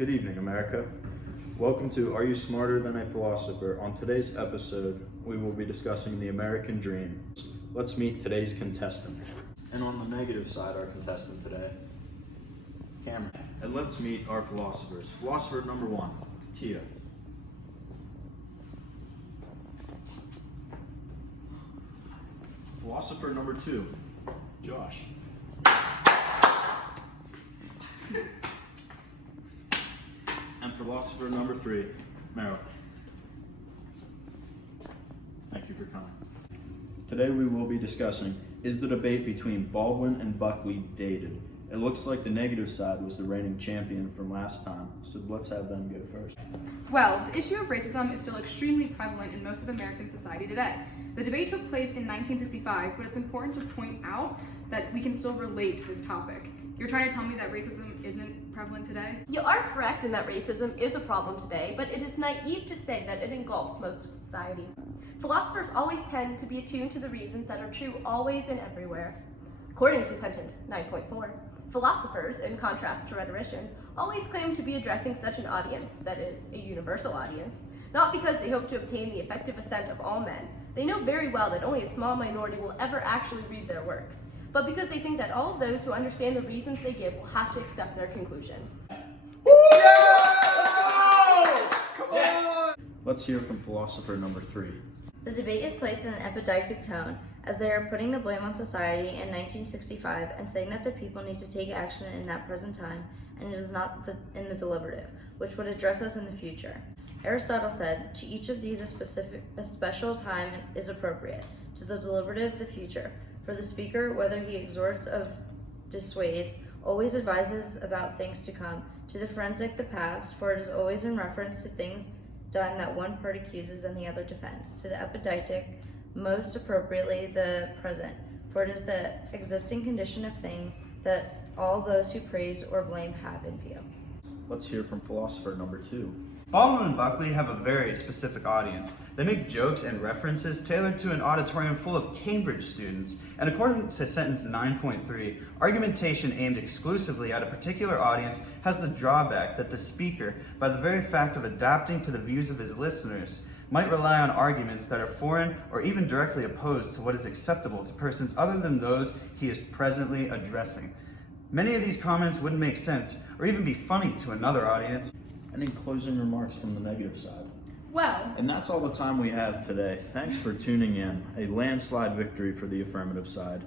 Good evening, America. Welcome to Are You Smarter Than a Philosopher? On today's episode, we will be discussing the American dream. Let's meet today's contestant. And on the negative side, our contestant today, Cameron. And let's meet our philosophers. Philosopher number 1, Tia. Philosopher number 2, Josh. And philosopher number 3, Meryl. Thank you for coming. Today we will be discussing, is the debate between Baldwin and Buckley dated? It looks like the negative side was the reigning champion from last time, so let's have them go first. Well, the issue of racism is still extremely prevalent in most of American society today. The debate took place in 1965, but it's important to point out that we can still relate to this topic. You're trying to tell me that racism isn't prevalent today? You are correct in that racism is a problem today, but it is naive to say that it engulfs most of society. Philosophers always tend to be attuned to the reasons that are true always and everywhere. According to sentence 9.4, philosophers, in contrast to rhetoricians, always claim to be addressing such an audience, that is, a universal audience, not because they hope to obtain the effective assent of all men. They know very well that only a small minority will ever actually read their works, but because they think that all of those who understand the reasons they give will have to accept their conclusions. Let's hear from philosopher number 3. The debate is placed in an epidictic tone, as they are putting the blame on society in 1965 and saying that the people need to take action in that present time, and it is not in the deliberative, which would address us in the future. Aristotle said, to each of these a special time is appropriate, to the deliberative the future. For the speaker, whether he exhorts or dissuades, always advises about things to come, to the forensic the past, for it is always in reference to things done that one part accuses and the other defends, to the epidictic, most appropriately the present, for it is the existing condition of things that all those who praise or blame have in view. Let's hear from philosopher number 2. Baldwin and Buckley have a very specific audience. They make jokes and references tailored to an auditorium full of Cambridge students, and according to sentence 9.3, argumentation aimed exclusively at a particular audience has the drawback that the speaker, by the very fact of adapting to the views of his listeners, might rely on arguments that are foreign or even directly opposed to what is acceptable to persons other than those he is presently addressing. Many of these comments wouldn't make sense or even be funny to another audience. Any closing remarks from the negative side? Well, And that's all the time we have today. Thanks for tuning in. A landslide victory for the affirmative side.